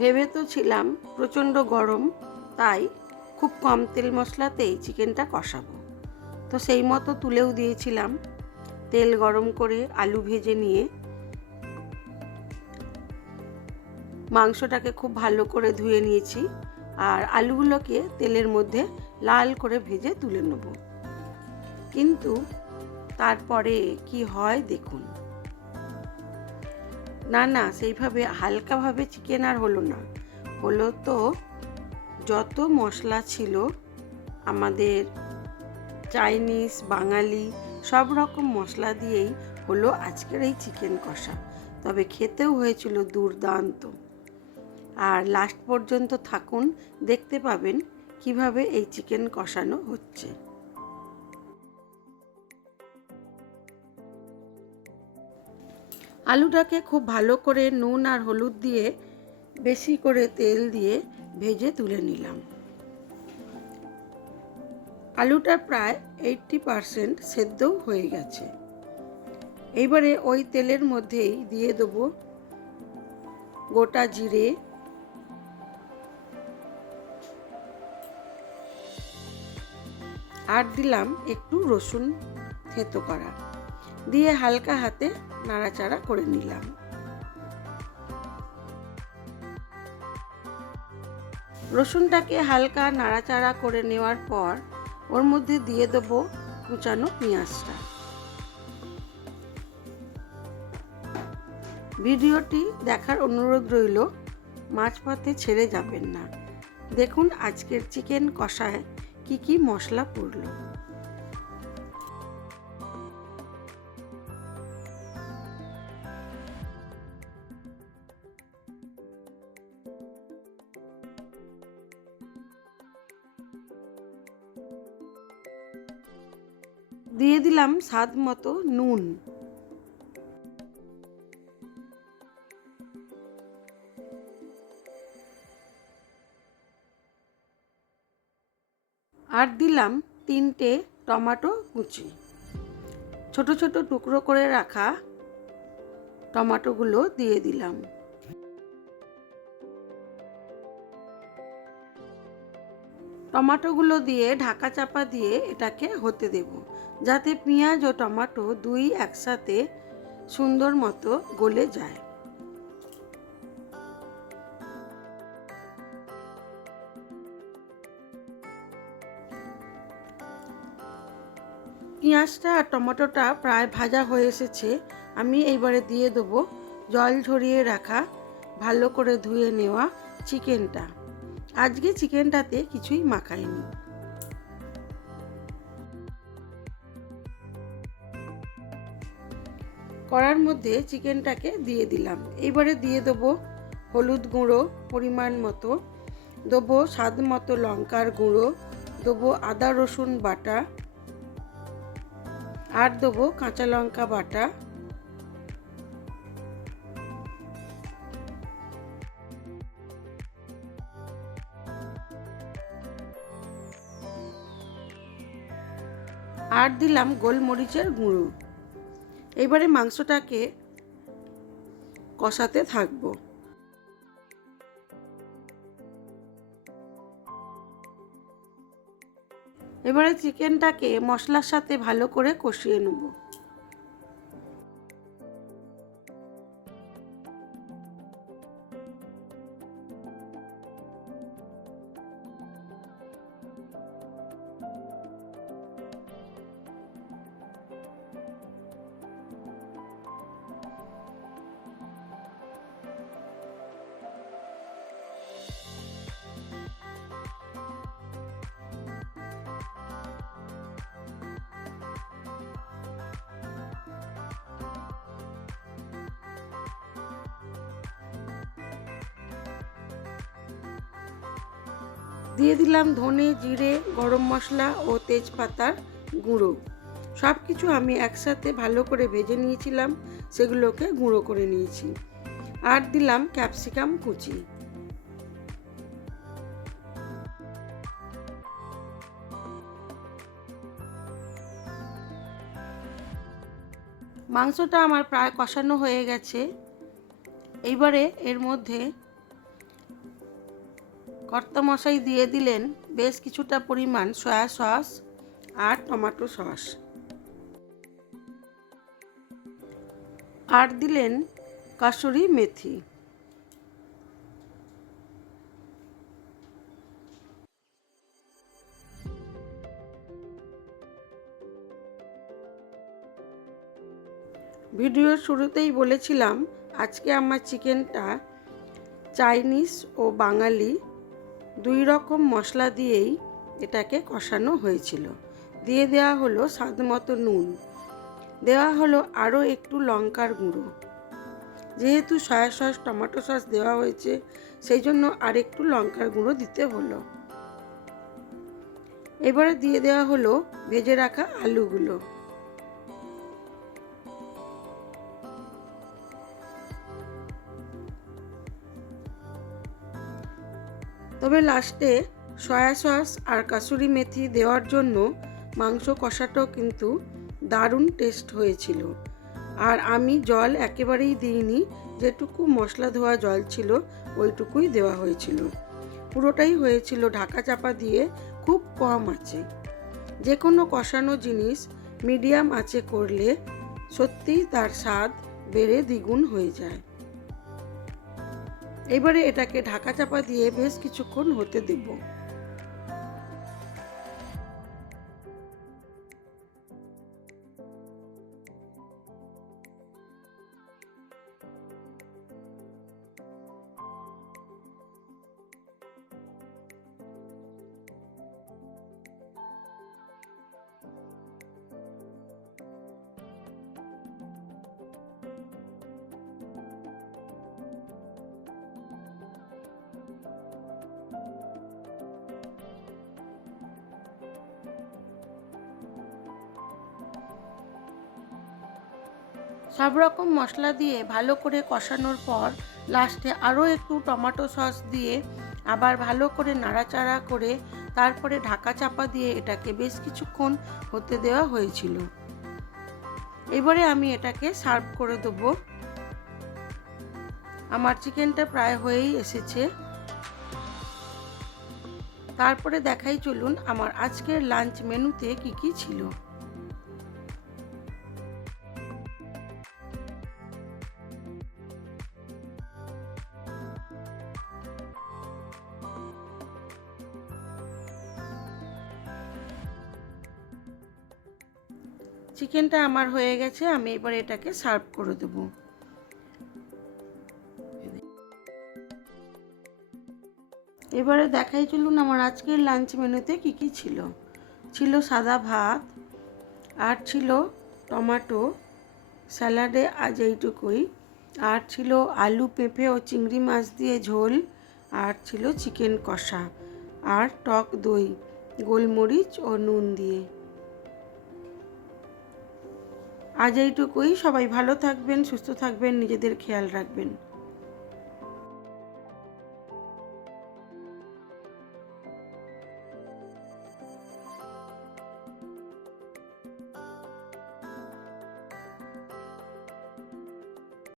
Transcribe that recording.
ভেবে তো ছিলাম প্রচণ্ড গরম, তাই খুব কম তেল মশলাতেই চিকেনটা কষাবো। তো সেই মতো তুলেও দিয়েছিলাম। তেল গরম করে আলু ভেজে নিয়ে মাংসটাকে খুব ভালো করে ধুয়ে নিয়েছি, আর আলুগুলোকে তেলের মধ্যে লাল করে ভেজে তুলে নেব। কিন্তু তারপরে কি হয় দেখুন। না সেইভাবে হালকাভাবে চিকেন আর হলো না, হলো তো যত মশলা ছিল আমাদের চাইনিজ বাঙালি সব রকম মশলা দিয়েই হলো আজকের এই চিকেন কষা। তবে খেতেও হয়েছিল দুর্দান্ত। আর লাস্ট পর্যন্ত থাকুন, দেখতে পাবেন কিভাবে এই চিকেন কষানো হচ্ছে। আলুটাকে খুব ভালো করে নুন আর হলুদ দিয়ে বেশি করে তেল দিয়ে ভেজে তুলে নিলাম। আলুটা প্রায় 80% সেদ্ধও হয়ে গেছে। এইবারে ওই তেলের মধ্যেই দিয়ে দেবো গোটা জিরে, আর দিলাম একটু রসুন থেঁতো করা, দিয়ে হালকা হাতে নাড়াচাড়া করে নিলাম। রসুনটাকে হালকা নাড়াচাড়া করে নেওয়ার পর ওর মধ্যে দিয়ে দেবো কুচানো পেঁয়াজটা। ভিডিওটি দেখার অনুরোধ রইল, মাঝপথে ছেড়ে যাবেন না। দেখুন আজকের চিকেন কষায় কি কি মশলা পড়ল। দিয়ে দিলাম স্বাদ মতো নুন। আর দিলাম 3টে টমেটো কুচি। ছোট ছোট টুকরো করে রাখা টমেটোগুলো দিয়ে দিলাম। টমেটোগুলো দিয়ে ঢাকা চাপা দিয়ে এটাকে হতে দেব, যাতে পেঁয়াজ ও টমেটো দুই একসাথে সুন্দর মতো গলে যায়। পেঁয়াজটা আর টমেটোটা প্রায় ভাজা হয়ে এসেছে। আমি এইবারে দিয়ে দেবো জল ঝরিয়ে রাখা ভালো করে ধুয়ে নেওয়া চিকেনটা। আজকে চিকেনটাতে কিছুই মাখাইনি। কড়ার মধ্যে চিকেনটাকে দিয়ে দিলাম। এইবারে দিয়ে দেবো হলুদ গুঁড়ো পরিমাণ মতো, দেবো স্বাদ মতো লঙ্কার গুঁড়ো, দেবো আদা রসুন বাটা, আর দেবো কাঁচা লঙ্কা বাটা, আর দিলাম গোলমরিচের গুঁড়ো। এবারে মাংসটাকে কষাতে থাকবো। এবারে চিকেনটাকে মশলার সাথে ভালো করে কষিয়ে নেব। দিয়ে দিলাম ধনে, জিরে, গরম মশলা ও তেজপাতার গুঁড়ো। সব কিছু আমি একসাথে ভালো করে ভেজে নিয়েছিলাম, সেগুলোকে গুঁড়ো করে নিয়েছি। আর দিলাম ক্যাপসিকাম কুচি। মাংসটা আমার প্রায় কষানো হয়ে গেছে। এইবারে এর মধ্যে কর্তামশাই দিয়ে দিলেন বেশ কিছুটা পরিমাণ সয়া সস আর টমেটো সস, আর দিলেন কাসুরি মেথি। ভিডিওর শুরুতেই বলেছিলাম আজকে আমার চিকেনটা চাইনিজ ও বাঙালি দুই রকম মশলা দিয়েই এটাকে কষানো হয়েছিল। দিয়ে দেওয়া হলো স্বাদ মতো নুন, দেওয়া হলো আরও একটু লঙ্কার গুঁড়ো। যেহেতু সয়া সস টমেটো সস দেওয়া হয়েছে সেই জন্য আর একটু লঙ্কার গুঁড়ো দিতে হলো। এবারে দিয়ে দেওয়া হলো ভেজে রাখা আলুগুলো। তবে লাস্টে সয়া সস আর কাসুরি মেথি দেওয়ার জন্য মাংস কষাটাও কিন্তু দারুণ টেস্ট হয়েছিল। আর আমি জল একেবারেই দিইনি, যেটুকু মশলা ধোয়া জল ছিল ওইটুকুই দেওয়া হয়েছিল। পুরোটাই হয়েছিল ঢাকা চাপা দিয়ে খুব কম আঁচে। যে কোনো কষানো জিনিস মিডিয়াম আঁচে করলে সত্যিই তার স্বাদ বেড়ে দ্বিগুণ হয়ে যায়। এবারে এটাকে ঢাকা চাপা দিয়ে বেশ কিছুক্ষণ হতে দেব। সব রকম মশলা দিয়ে ভালো করে কষানোর পর লাস্টে আরও একটু টমেটো সস দিয়ে আবার ভালো করে নাড়াচাড়া করে তারপরে ঢাকা চাপা দিয়ে এটাকে বেশ কিছুক্ষণ হতে দেওয়া হয়েছিল। এবারে আমি এটাকে সার্ভ করে দেবো। আমার চিকেনটা প্রায় হয়েই এসেছে। তারপরে দেখাই চলুন আমার আজকের লাঞ্চ মেনুতে কি কি ছিল। চিকেনটা আমার হয়ে গেছে, আমি এবার এটাকে সার্ভ করে দেব। এবারে দেখাই চলুন আমার আজকের লাঞ্চ মেনুতে কি কি ছিল। ছিল সাদা ভাত, আর ছিল টমেটো স্যালাডে আজ এইটুকুই, আর ছিল আলু পেঁপে ও চিংড়ি মাছ দিয়ে ঝোল, আর ছিল চিকেন কষা, আর টক দই গোলমরিচ ও নুন দিয়ে। আজ এইটুকুই। সবাই ভালো থাকবেন, সুস্থ থাকবেন, নিজেদের খেয়াল রাখবেন।